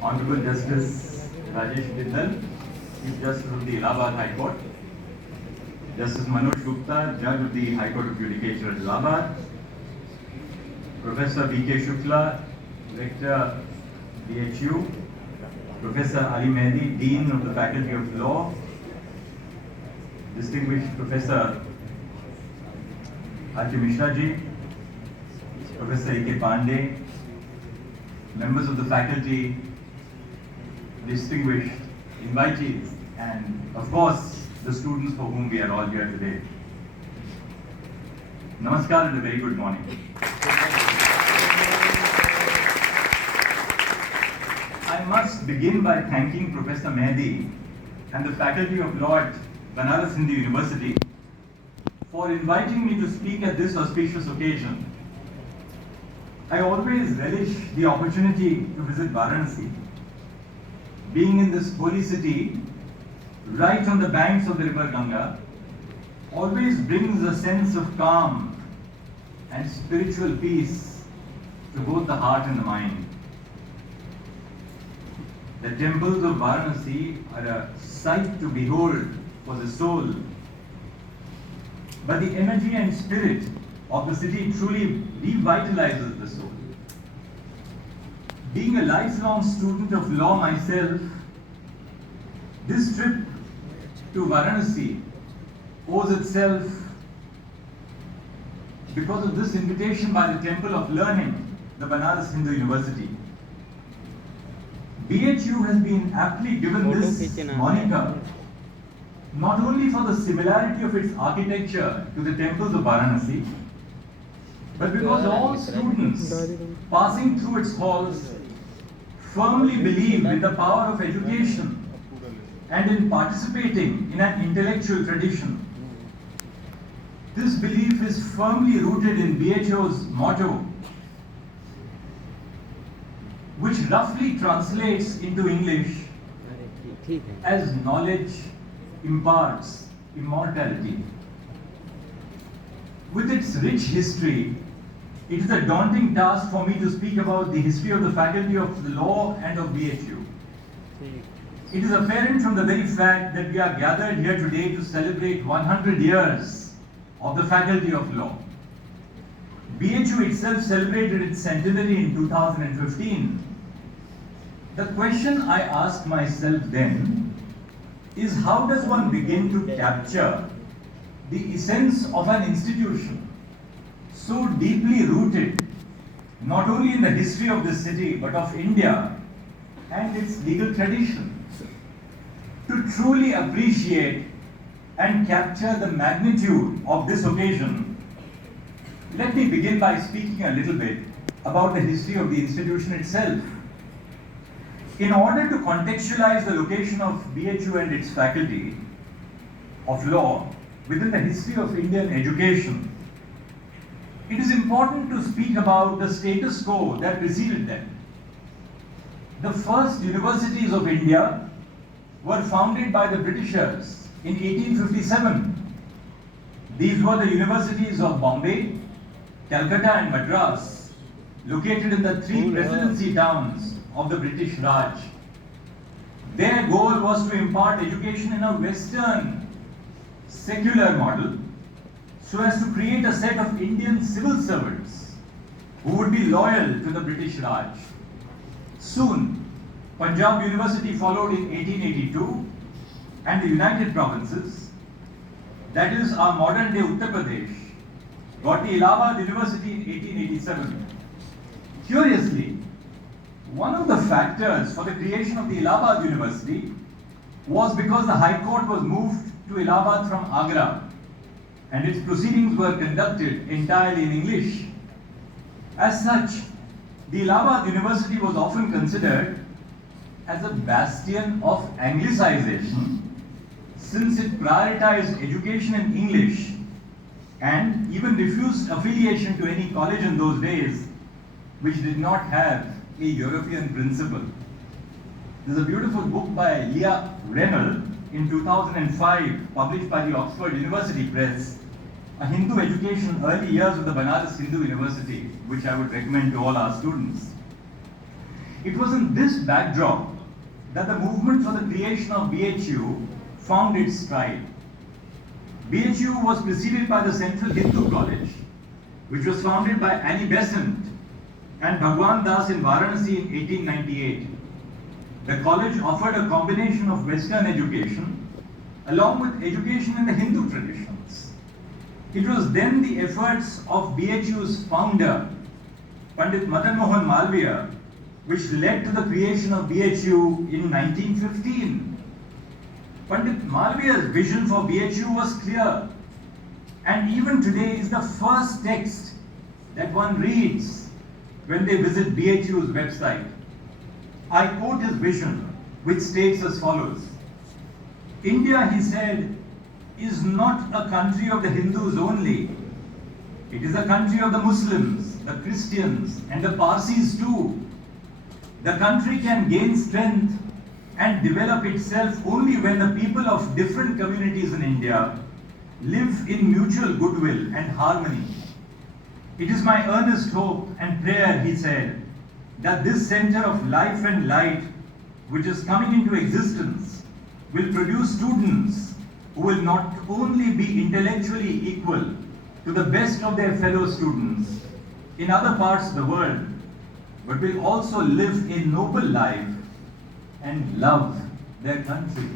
Honorable Justice Rajesh, Chief Justice of the Allahabad High Court, Justice Manoj Gupta, Judge of the High Court of Judicature at Allahabad, Professor B.K. Shukla, Rector, BHU, Professor Ali Mehdi, Dean of the Faculty of Law, distinguished Professor Arti Mishra ji, Professor A.K. Pandey, members of the faculty, distinguished invitees, and of course, the students for whom we are all here today. Namaskar and a very good morning. I must begin by thanking Professor Mehdi and the Faculty of Law at Banaras Hindu University for inviting me to speak at this auspicious occasion. I always relish the opportunity to visit Varanasi. Being in this holy city, right on the banks of the river Ganga, always brings a sense of calm and spiritual peace to both the heart and the mind. The temples of Varanasi are a sight to behold for the soul, but the energy and spirit of the city truly revitalizes the soul. Being a lifelong student of law myself, this trip to Varanasi owes itself because of this invitation by the Temple of Learning, the Banaras Hindu University. BHU has been aptly given this moniker not only for the similarity of its architecture to the temples of Varanasi, but because all students passing through its halls firmly believe in the power of education and in participating in an intellectual tradition. This belief is firmly rooted in BHU's motto, which roughly translates into English as knowledge imparts immortality. With its rich history, it is a daunting task for me to speak about the history of the Faculty of the Law and of BHU. It is apparent from the very fact that we are gathered here today to celebrate 100 years of the Faculty of Law. BHU itself celebrated its centenary in 2015. The question I asked myself then is, how does one begin to capture the essence of an institution so deeply rooted not only in the history of this city but of India and its legal tradition, to truly appreciate and capture the magnitude of this occasion? Let me begin by speaking a little bit about the history of the institution itself. In order to contextualize the location of BHU and its Faculty of Law within the history of Indian education, it is important to speak about the status quo that preceded them. The first universities of India were founded by the Britishers in 1857. These were the universities of Bombay, Calcutta and Madras, located in the three presidency towns of the British Raj. Their goal was to impart education in a Western secular model so as to create a set of Indian civil servants who would be loyal to the British Raj. Soon, Punjab University followed in 1882, and the United Provinces, that is our modern day Uttar Pradesh, got the Allahabad University in 1887. Curiously, one of the factors for the creation of the Allahabad University was because the High Court was moved to Allahabad from Agra, and its proceedings were conducted entirely in English. As such, the Allahabad University was often considered as a bastion of Anglicization, since it prioritized education in English and even refused affiliation to any college in those days which did not have a European principle. There's a beautiful book by Leah Rennell in 2005, published by the Oxford University Press, A Hindu Education, Early Years of the Banaras Hindu University, which I would recommend to all our students. It was in this backdrop that the movement for the creation of BHU found its stride. BHU was preceded by the Central Hindu College, which was founded by Annie Besant and Bhagwan Das in Varanasi in 1898. The college offered a combination of Western education along with education in the Hindu traditions. It was then the efforts of BHU's founder, Pandit Madan Mohan Malviya, which led to the creation of BHU in 1915. Pandit Malviya's vision for BHU was clear, and even today is the first text that one reads when they visit BHU's website. I quote his vision, which states as follows: India, he said, is not a country of the Hindus only. It is a country of the Muslims, the Christians, and the Parsis too. The country can gain strength and develop itself only when the people of different communities in India live in mutual goodwill and harmony. It is my earnest hope and prayer, he said, that this center of life and light, which is coming into existence, will produce students who will not only be intellectually equal to the best of their fellow students in other parts of the world, but will also live a noble life and love their country.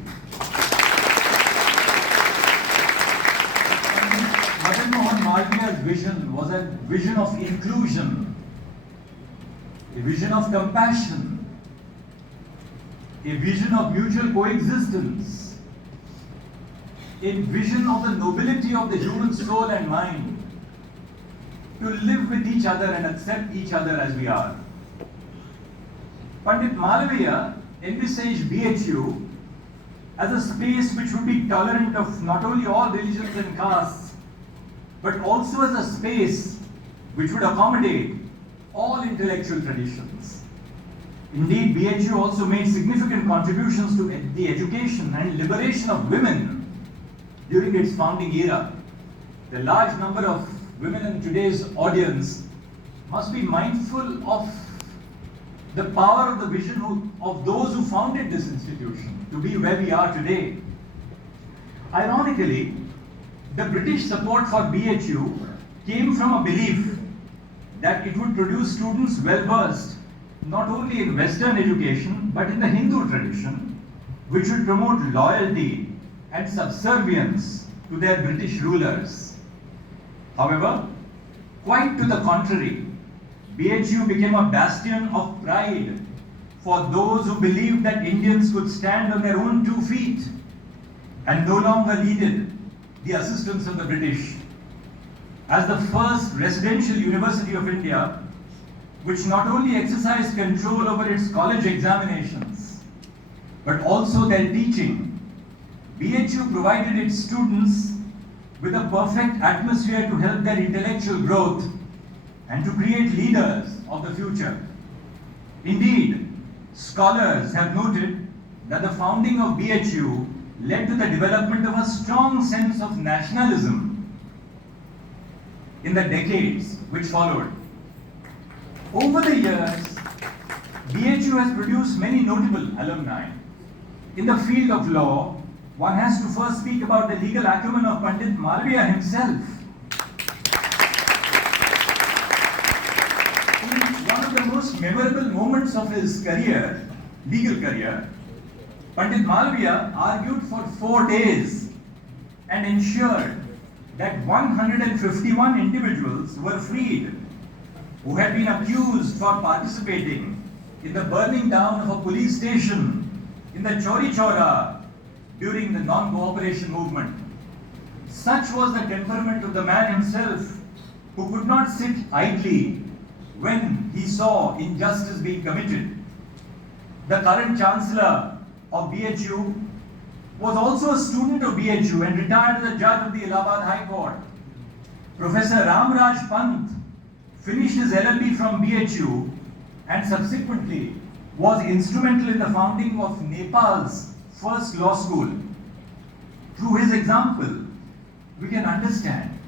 Madan Mohan Malviya's vision was a vision of inclusion, a vision of compassion, a vision of mutual coexistence, a vision of the nobility of the human soul and mind, to live with each other and accept each other as we are. Pandit Malviya envisaged BHU as a space which would be tolerant of not only all religions and castes, but also as a space which would accommodate all intellectual traditions. Indeed, BHU also made significant contributions to the education and liberation of women during its founding era. The large number of women in today's audience must be mindful of the power of the vision of those who founded this institution to be where we are today. Ironically, the British support for BHU came from a belief that it would produce students well versed not only in Western education but in the Hindu tradition, which would promote loyalty and subservience to their British rulers. However, quite to the contrary, BHU became a bastion of pride for those who believed that Indians could stand on their own 2 feet and no longer needed the assistance of the British. As the first residential university of India, which not only exercised control over its college examinations, but also their teaching, BHU provided its students with a perfect atmosphere to help their intellectual growth and to create leaders of the future. Indeed, scholars have noted that the founding of BHU led to the development of a strong sense of nationalism in the decades which followed. Over the years, BHU has produced many notable alumni. In the field of law, one has to first speak about the legal acumen of Pandit Malviya himself. In one of the most memorable moments of his career, legal career, Pandit Malviya argued for 4 days and ensured that 151 individuals were freed who had been accused for participating in the burning down of a police station in the Chori Chora during the non-cooperation movement. Such was the temperament of the man himself, who could not sit idly when he saw injustice being committed. The current Chancellor of BHU was also a student of BHU and retired as a judge of the Allahabad High Court. Professor Ramraj Pant finished his LLB from BHU and subsequently was instrumental in the founding of Nepal's first law school. Through his example, we can understand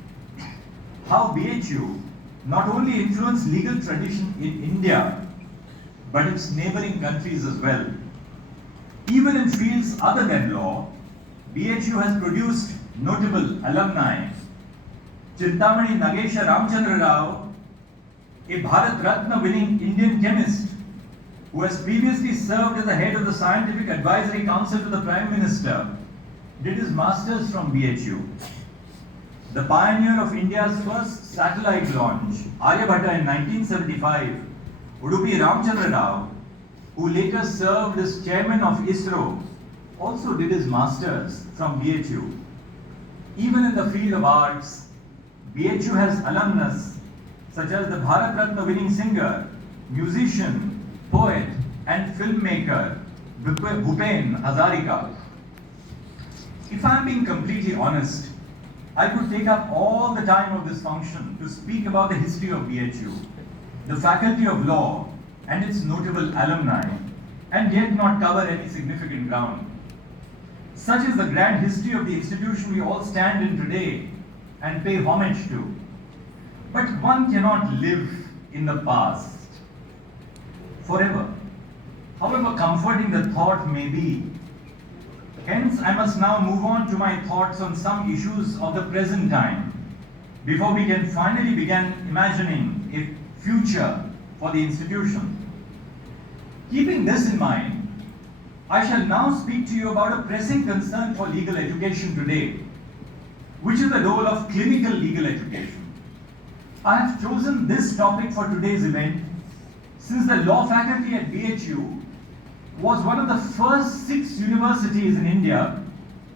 how BHU not only influenced legal tradition in India, but its neighboring countries as well. Even in fields other than law, BHU has produced notable alumni. Chintamani Nagesha Ramchandra Rao, a Bharat Ratna winning Indian chemist who has previously served as the head of the Scientific Advisory Council to the Prime Minister, did his masters from BHU. The pioneer of India's first satellite launch, Aryabhatta in 1975, Udupi Ramchandra Rao, who later served as chairman of ISRO, also did his masters from BHU. Even in the field of arts, BHU has alumnus such as the Bharat Ratna winning singer, musician, poet and filmmaker Bhupen Hazarika. If I am being completely honest, I could take up all the time of this function to speak about the history of BHU, the Faculty of Law and its notable alumni, and yet not cover any significant ground. Such is the grand history of the institution we all stand in today and pay homage to. But one cannot live in the past forever, however comforting the thought may be. Hence, I must now move on to my thoughts on some issues of the present time before we can finally begin imagining a future for the institution. Keeping this in mind, I shall now speak to you about a pressing concern for legal education today, which is the role of clinical legal education. I have chosen this topic for today's event since the law faculty at BHU was one of the first 6 universities in India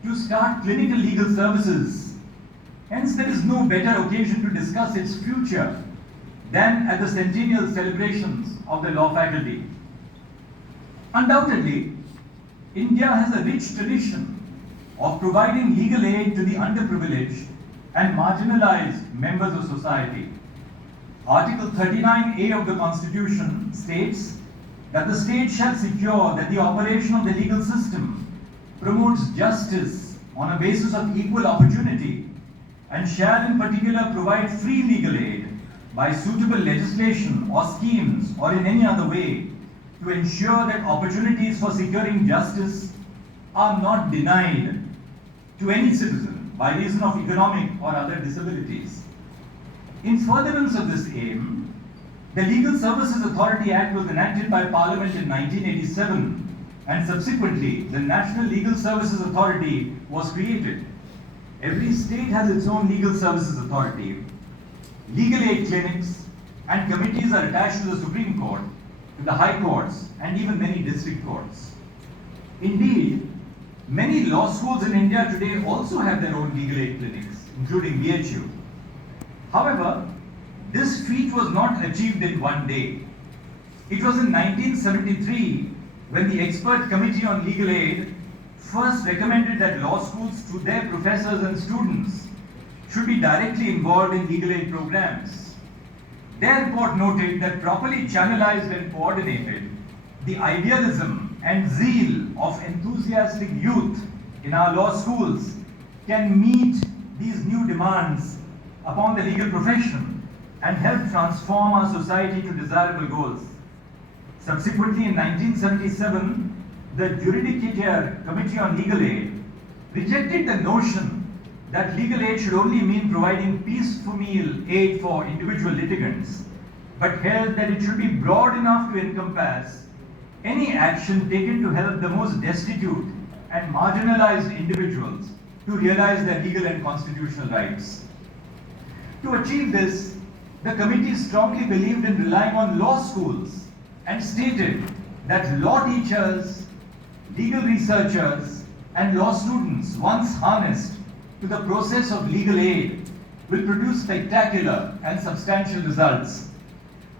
to start clinical legal services. Hence, there is no better occasion to discuss its future than at the centennial celebrations of the law faculty. Undoubtedly, India has a rich tradition of providing legal aid to the underprivileged and marginalized members of society. Article 39A of the Constitution states that the state shall secure that the operation of the legal system promotes justice on a basis of equal opportunity and shall in particular provide free legal aid by suitable legislation or schemes or in any other way to ensure that opportunities for securing justice are not denied to any citizen by reason of economic or other disabilities. In furtherance of this aim, the Legal Services Authority Act was enacted by Parliament in 1987 and subsequently the National Legal Services Authority was created. Every state has its own Legal Services Authority. Legal aid clinics and committees are attached to the Supreme Court, to the High Courts and even many district courts. Indeed, many law schools in India today also have their own legal aid clinics, including BHU. However, this feat was not achieved in one day. It was in 1973 when the Expert Committee on Legal Aid first recommended that law schools, through their professors and students, should be directly involved in legal aid programs. Their report noted that properly channelized and coordinated, the idealism and zeal of enthusiastic youth in our law schools can meet these new demands upon the legal profession and help transform our society to desirable goals. Subsequently, in 1977, the Judicature Committee on Legal Aid rejected the notion that legal aid should only mean providing peaceful aid for individual litigants, but held that it should be broad enough to encompass any action taken to help the most destitute and marginalized individuals to realize their legal and constitutional rights. To achieve this, the committee strongly believed in relying on law schools and stated that law teachers, legal researchers, and law students, once harnessed to the process of legal aid, will produce spectacular and substantial results.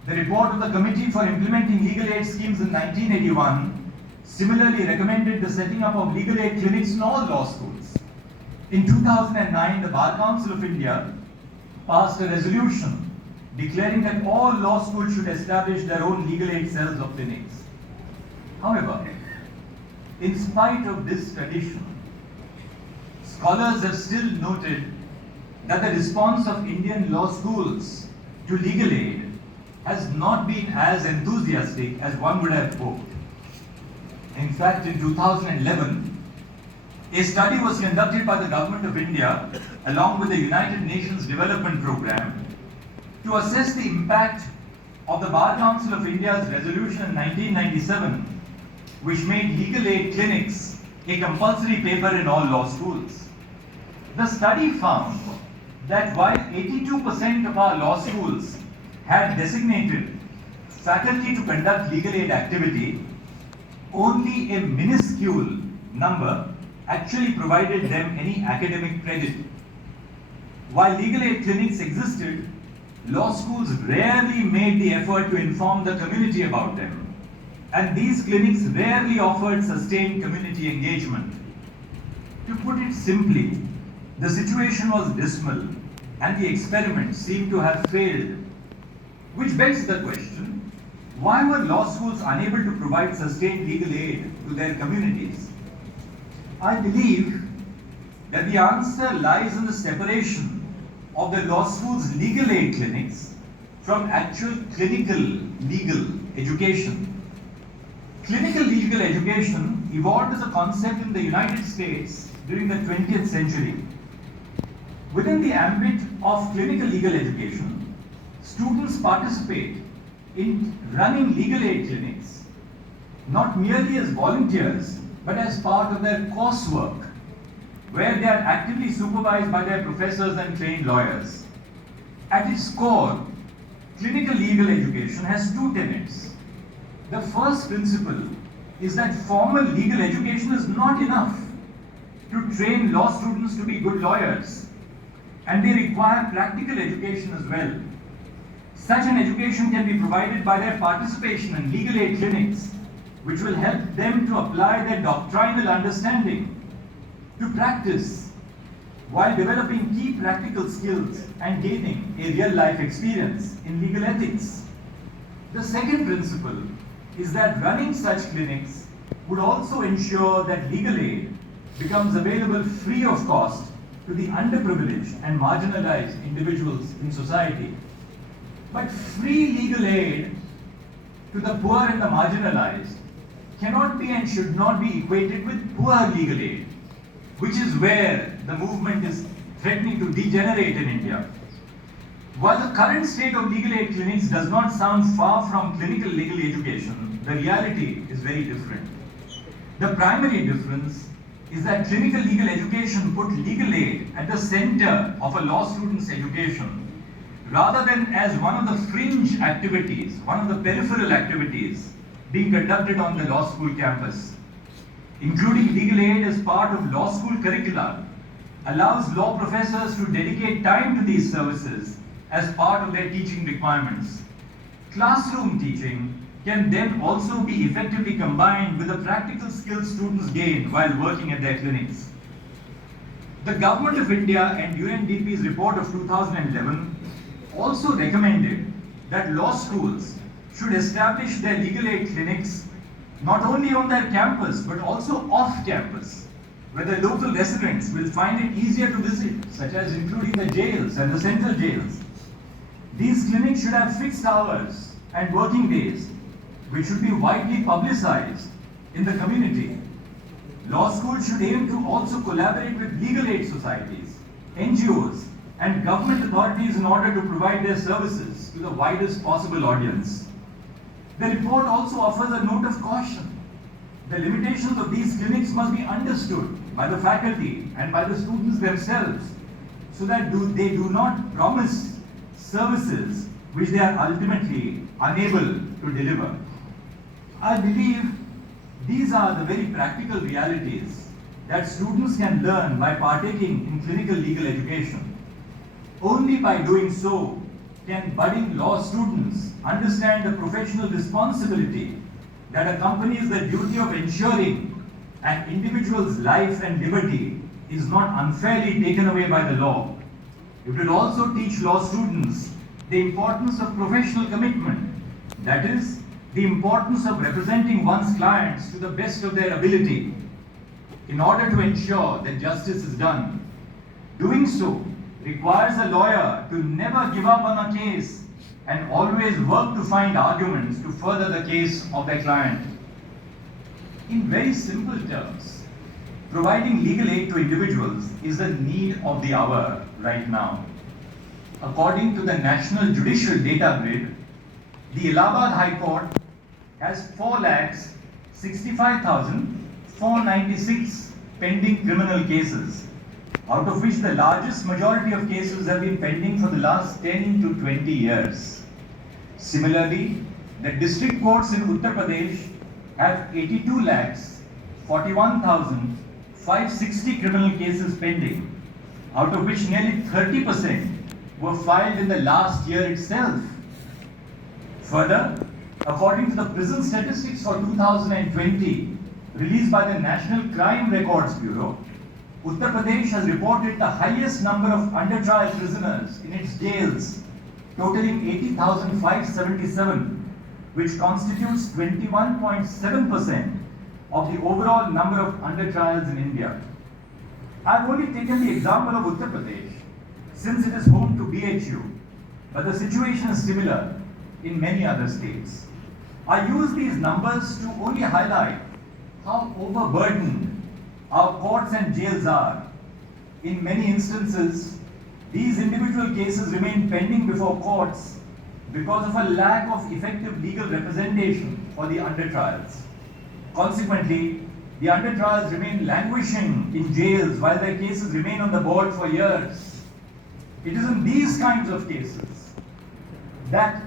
The report of the Committee for Implementing Legal Aid Schemes in 1981 similarly recommended the setting up of legal aid clinics in all law schools. In 2009, the Bar Council of India passed a resolution declaring that all law schools should establish their own legal aid cells or clinics. However, in spite of this tradition, scholars have still noted that the response of Indian law schools to legal aid has not been as enthusiastic as one would have hoped. In fact, in 2011, a study was conducted by the Government of India along with the United Nations Development Programme to assess the impact of the Bar Council of India's resolution in 1997, which made legal aid clinics a compulsory paper in all law schools. The study found that while 82% of our law schools had designated faculty to conduct legal aid activity, only a minuscule number actually provided them any academic credit. While legal aid clinics existed, law schools rarely made the effort to inform the community about them, and these clinics rarely offered sustained community engagement. To put it simply, the situation was dismal and the experiment seemed to have failed, which begs the question, why were law schools unable to provide sustained legal aid to their communities? I believe that the answer lies in the separation of the law school's legal aid clinics from actual clinical legal education. Clinical legal education evolved as a concept in the United States during the 20th century. Within the ambit of clinical legal education, students participate in running legal aid clinics, not merely as volunteers, but as part of their coursework, where they are actively supervised by their professors and trained lawyers. At its core, clinical legal education has two tenets. The first principle is that formal legal education is not enough to train law students to be good lawyers, and they require practical education as well. Such an education can be provided by their participation in legal aid clinics, which will help them to apply their doctrinal understanding to practice while developing key practical skills and gaining a real-life experience in legal ethics. The second principle is that running such clinics would also ensure that legal aid becomes available free of cost to the underprivileged and marginalized individuals in society. But free legal aid to the poor and the marginalized cannot be and should not be equated with poor legal aid, which is where the movement is threatening to degenerate in India. While the current state of legal aid clinics does not sound far from clinical legal education, the reality is very different. The primary difference is that clinical legal education put legal aid at the center of a law student's education, rather than as one of the fringe activities, one of the peripheral activities being conducted on the law school campus. Including legal aid as part of law school curricula allows law professors to dedicate time to these services as part of their teaching requirements. Classroom teaching can then also be effectively combined with the practical skills students gain while working at their clinics. The Government of India and UNDP's report of 2011 also recommended that law schools should establish their legal aid clinics not only on their campus but also off campus, where the local residents will find it easier to visit, such as including the jails and the central jails. These clinics should have fixed hours and working days, which should be widely publicized in the community. Law schools should aim to also collaborate with legal aid societies, NGOs, and government authorities in order to provide their services to the widest possible audience. The report also offers a note of caution. The limitations of these clinics must be understood by the faculty and by the students themselves, so that they do not promise services which they are ultimately unable to deliver. I believe these are the very practical realities that students can learn by partaking in clinical legal education. Only by doing so can budding law students understand the professional responsibility that accompanies the duty of ensuring an individual's life and liberty is not unfairly taken away by the law. It will also teach law students the importance of professional commitment, that is, the importance of representing one's clients to the best of their ability in order to ensure that justice is done. Doing so requires a lawyer to never give up on a case and always work to find arguments to further the case of their client. In very simple terms, providing legal aid to individuals is a need of the hour right now. According to the National Judicial Data Grid, the Allahabad High Court has 4,65,496 pending criminal cases, out of which the largest majority of cases have been pending for the last 10 to 20 years. Similarly, the district courts in Uttar Pradesh have 82,41,560 criminal cases pending, out of which nearly 30% were filed in the last year itself. Further, according to the prison statistics for 2020, released by the National Crime Records Bureau, Uttar Pradesh has reported the highest number of under-trial prisoners in its jails, totaling 80,577, which constitutes 21.7% of the overall number of under-trials in India. I have only taken the example of Uttar Pradesh since it is home to BHU, but the situation is similar in many other states. I use these numbers to only highlight how overburdened our courts and jails are. In many instances, these individual cases remain pending before courts because of a lack of effective legal representation for the under-trials. Consequently, the under-trials remain languishing in jails while their cases remain on the board for years. It is in these kinds of cases that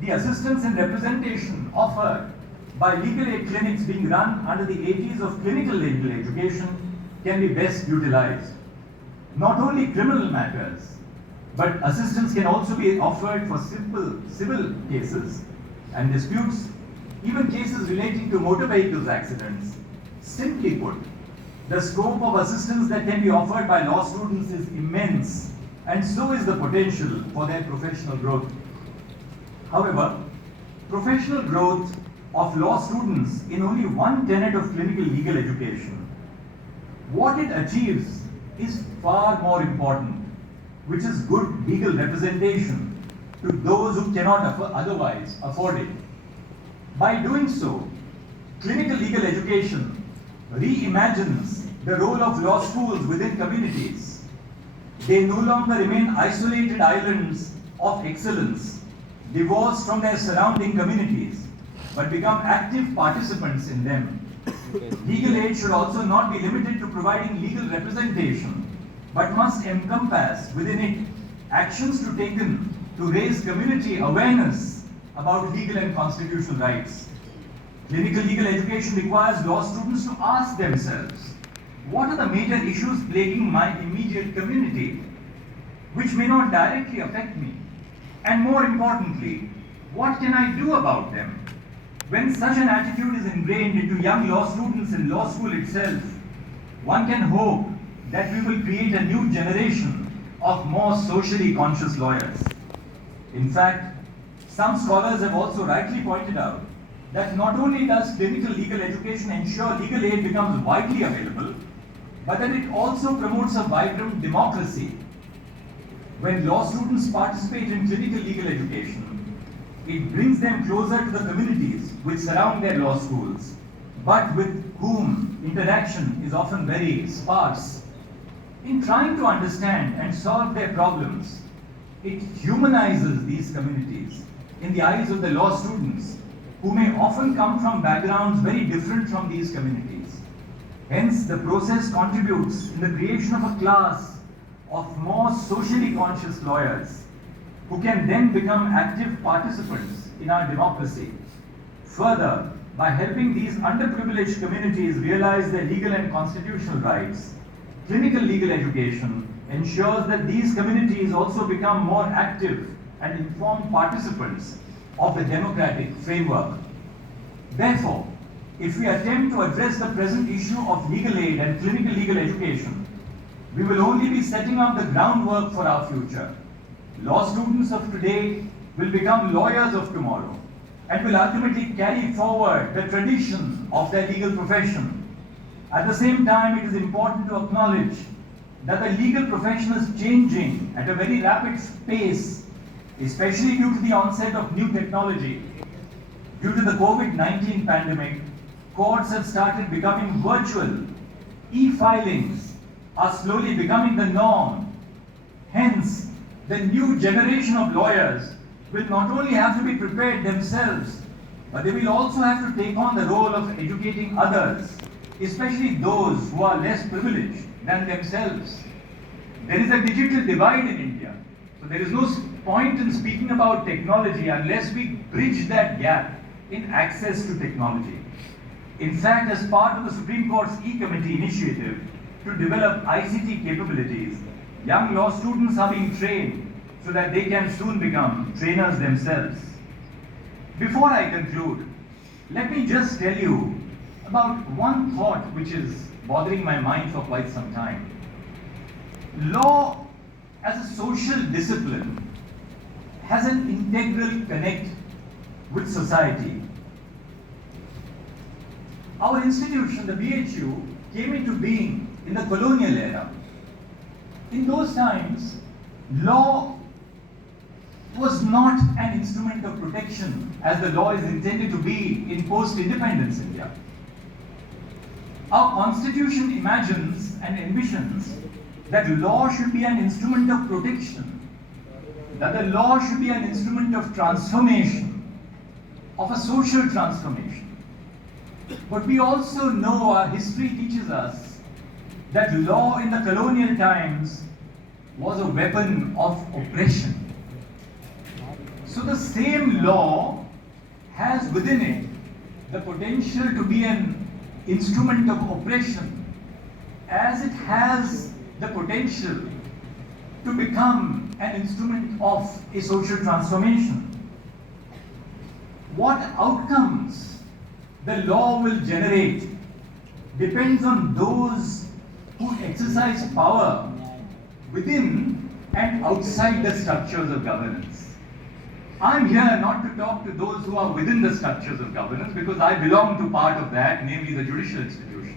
the assistance and representation offered by legal aid clinics being run under the aegis of clinical legal education can be best utilized. Not only criminal matters, but assistance can also be offered for simple civil cases and disputes, even cases relating to motor vehicles accidents. Simply put, the scope of assistance that can be offered by law students is immense, and so is the potential for their professional growth. However, professional growth of law students in only one tenet of clinical legal education, what it achieves is far more important, which is good legal representation to those who cannot otherwise afford it. By doing so, clinical legal education reimagines the role of law schools within communities. They no longer remain isolated islands of excellence, divorced from their surrounding communities, but become active participants in them. Legal aid should also not be limited to providing legal representation, but must encompass within it actions to raise community awareness about legal and constitutional rights. Clinical legal education requires law students to ask themselves, what are the major issues plaguing my immediate community, which may not directly affect me? And more importantly, what can I do about them? When such an attitude is ingrained into young law students in law school itself, one can hope that we will create a new generation of more socially conscious lawyers. In fact, some scholars have also rightly pointed out that not only does clinical legal education ensure legal aid becomes widely available, but that it also promotes a vibrant democracy. When law students participate in clinical legal education, it brings them closer to the communities which surround their law schools, but with whom interaction is often very sparse. In trying to understand and solve their problems, it humanizes these communities in the eyes of the law students, who may often come from backgrounds very different from these communities. Hence, the process contributes in the creation of a class of more socially conscious lawyers, who can then become active participants in our democracy. Further, by helping these underprivileged communities realize their legal and constitutional rights, clinical legal education ensures that these communities also become more active and informed participants of the democratic framework. Therefore, if we attempt to address the present issue of legal aid and clinical legal education, we will only be setting up the groundwork for our future. Law students of today will become lawyers of tomorrow and will ultimately carry forward the tradition of their legal profession. At the same time, it is important to acknowledge that the legal profession is changing at a very rapid pace especially due to the onset of new technology. Due to the COVID-19 pandemic, courts have started becoming virtual. E-filings are slowly becoming the norm. Hence, the new generation of lawyers will not only have to be prepared themselves, but they will also have to take on the role of educating others, especially those who are less privileged than themselves. There is a digital divide in India, so there is no point in speaking about technology unless we bridge that gap in access to technology. In fact, as part of the Supreme Court's E-Committee initiative to develop ICT capabilities, young law students are being trained so that they can soon become trainers themselves. Before I conclude, let me just tell you about one thought which is bothering my mind for quite some time. Law as a social discipline has an integral connect with society. Our institution, the BHU, came into being in the colonial era. In those times, law was not an instrument of protection as the law is intended to be in post-independence India. Our constitution imagines and envisions that law should be an instrument of protection, that the law should be an instrument of transformation, of a social transformation. But we also know, our history teaches us, that law in the colonial times was a weapon of oppression. So the same law has within it the potential to be an instrument of oppression, as it has the potential to become an instrument of a social transformation. What outcomes the law will generate depends on those who exercise power within and outside the structures of governance. I'm here not to talk to those who are within the structures of governance, because I belong to part of that, namely the judicial institution.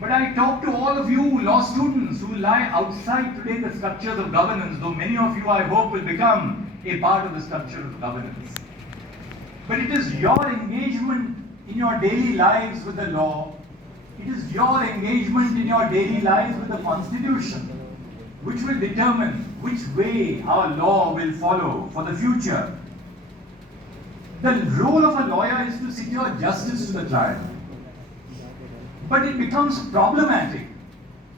But I talk to all of you law students who lie outside today the structures of governance, though many of you, I hope, will become a part of the structure of governance. But it is your engagement in your daily lives with the law, it is your engagement in your daily lives with the Constitution which will determine which way our law will follow for the future. The role of a lawyer is to secure justice to the client. But it becomes problematic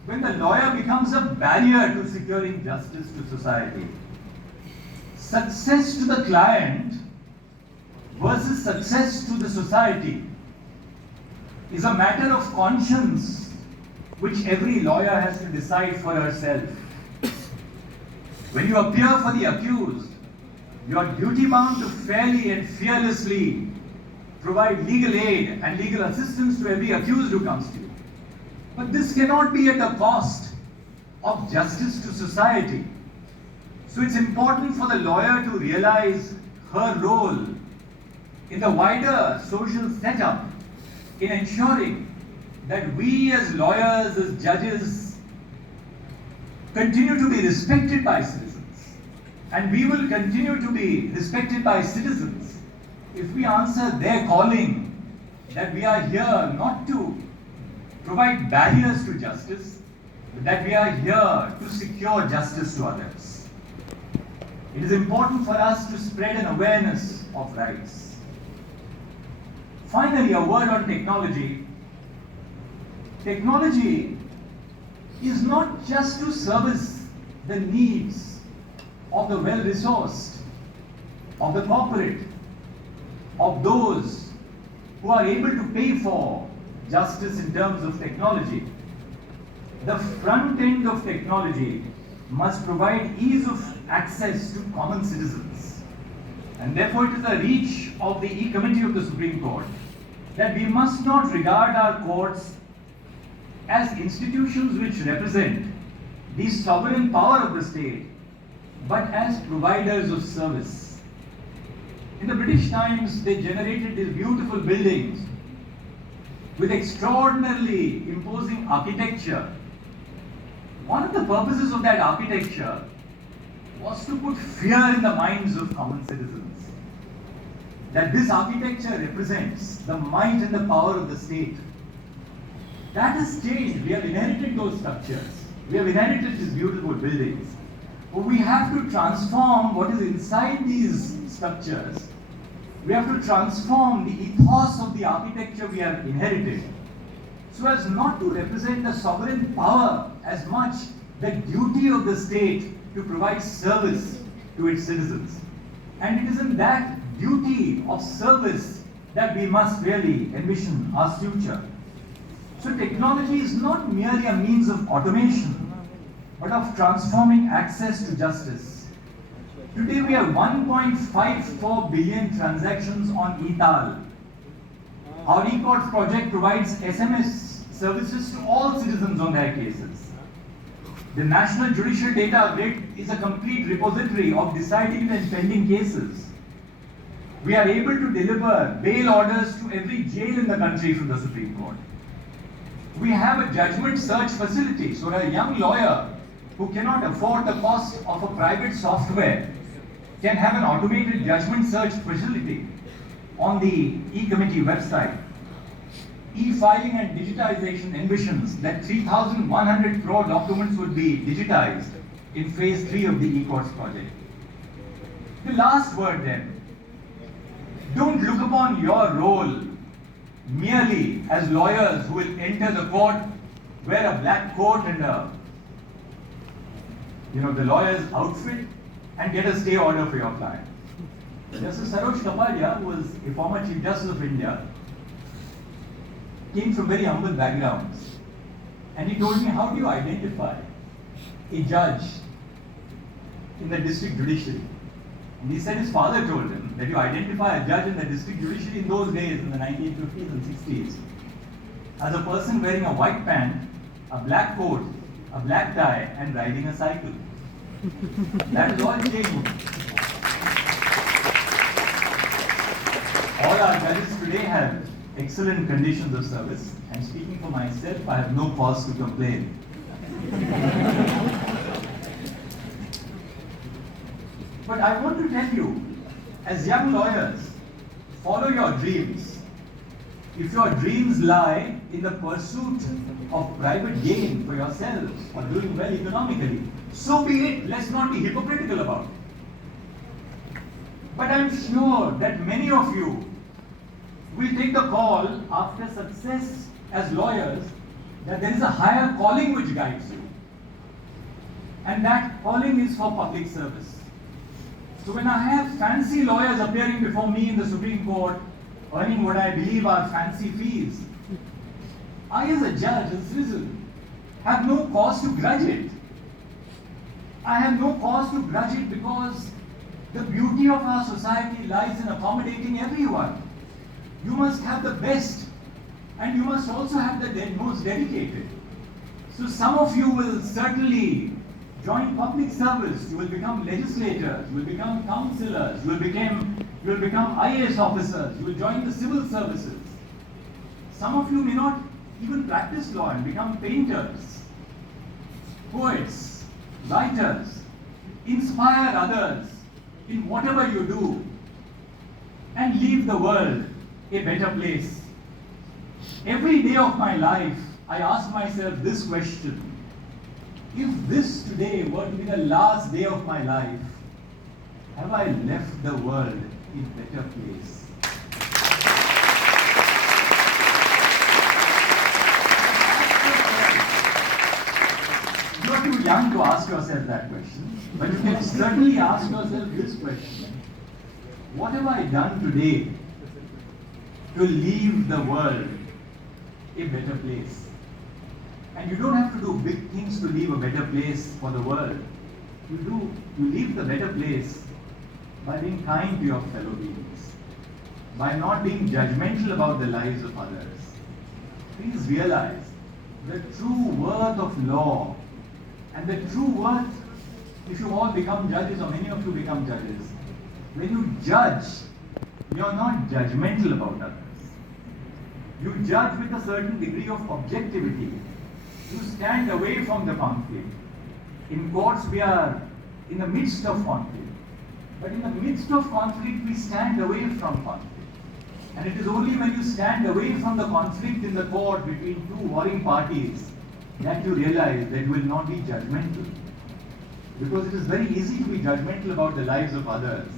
when the lawyer becomes a barrier to securing justice to society. Success to the client versus success to the society is a matter of conscience which every lawyer has to decide for herself. When you appear for the accused, you are duty-bound to fairly and fearlessly provide legal aid and legal assistance to every accused who comes to you. But this cannot be at the cost of justice to society. So it's important for the lawyer to realize her role in the wider social setup in ensuring that we as lawyers, as judges, continue to be respected by citizens. And we will continue to be respected by citizens if we answer their calling, that we are here not to provide barriers to justice, but that we are here to secure justice to others. It is important for us to spread an awareness of rights. Finally, a word on technology. Technology is not just to service the needs of the well-resourced, of the corporate, of those who are able to pay for justice in terms of technology. The front end of technology must provide ease of access to common citizens. And therefore it is a reach of the E-Committee of the Supreme Court that we must not regard our courts as institutions which represent the sovereign power of the state, but as providers of service. In the British times, they generated these beautiful buildings with extraordinarily imposing architecture. One of the purposes of that architecture was to put fear in the minds of common citizens. That this architecture represents the might and the power of the state. That has changed. We have inherited those structures. We have inherited these beautiful buildings. But we have to transform what is inside these structures. We have to transform the ethos of the architecture we have inherited so as not to represent the sovereign power as much the duty of the state to provide service to its citizens. And it is in that duty of service that we must really envision our future. So technology is not merely a means of automation, but of transforming access to justice. Today we have 1.54 billion transactions on eTAL. Our eCourts project provides SMS services to all citizens on their cases. The National Judicial Data Grid is a complete repository of deciding and pending cases. We are able to deliver bail orders to every jail in the country from the Supreme Court. We have a judgment search facility, so a young lawyer who cannot afford the cost of a private software can have an automated judgment search facility on the e-committee website. E-filing and digitization envisions that 3,100 crore documents would be digitized in phase 3 of the eCourts project. The last word then, don't look upon your role merely as lawyers who will enter the court, wear a black coat and the lawyer's outfit and get a stay order for your client. Justice Sarosh Kapadia, who was a former Chief Justice of India, came from very humble backgrounds. And he told me, how do you identify a judge in the district judiciary? And he said his father told him that you identify a judge in the district judiciary in those days, in the 1950s and 60s, as a person wearing a white pant, a black coat, a black tie, and riding a cycle. That is all changed. All our judges today have excellent conditions of service, and speaking for myself, I have no cause to complain. But I want to tell you, as young lawyers, follow your dreams. If your dreams lie in the pursuit of private gain for yourselves or doing well economically, so be it. Let's not be hypocritical about it. But I'm sure that many of you will take the call after success as lawyers that there is a higher calling which guides you. And that calling is for public service. So when I have fancy lawyers appearing before me in the Supreme Court, earning what I believe are fancy fees, I as a judge, as a citizen, have no cause to grudge it. I have no cause to grudge it because the beauty of our society lies in accommodating everyone. You must have the best, and you must also have the most dedicated. So some of you will certainly join public service, you will become legislators, you will become councillors, you will become IAS officers, you will join the civil services. Some of you may not even practice law and become painters, poets, writers, inspire others in whatever you do, and leave the world a better place. Every day of my life, I ask myself this question: if this today were to be the last day of my life, have I left the world in a better place? You are too young to ask yourself that question, but you can certainly ask yourself this question: what have I done today to leave the world a better place? And you don't have to do big things to leave a better place for the world. You leave the better place by being kind to your fellow beings, by not being judgmental about the lives of others. Please realize the true worth of law and the true worth, if you all become judges, or many of you become judges, when you judge, you're not judgmental about others. You judge with a certain degree of objectivity. You stand away from the conflict. In courts, we are in the midst of conflict. But in the midst of conflict, we stand away from conflict. And it is only when you stand away from the conflict in the court between two warring parties that you realize that you will not be judgmental. Because it is very easy to be judgmental about the lives of others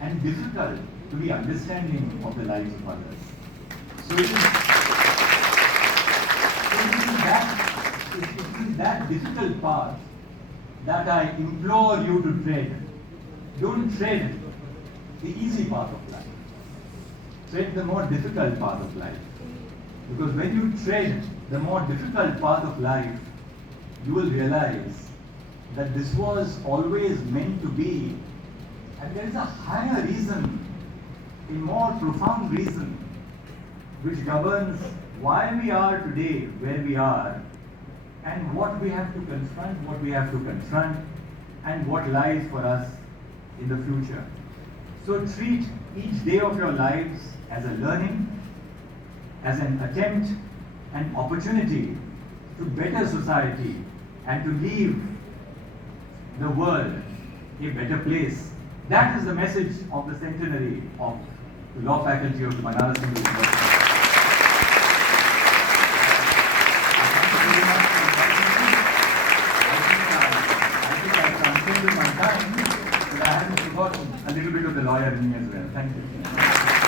and difficult to be understanding of the lives of others. So it is that difficult path that I implore you to tread. Don't tread the easy path of life. Tread the more difficult path of life. Because when you tread the more difficult path of life, you will realize that this was always meant to be, and there is a higher reason, a more profound reason, which governs why we are today where we are, and what we have to confront, and what lies for us in the future. So treat each day of your lives as a learning, as an attempt, an opportunity to better society and to leave the world a better place. That is the message of the centenary of the law faculty of the Banaras Hindu University. I think I've transcended my time, but I haven't forgotten a little bit of the lawyer in me as well. Thank you.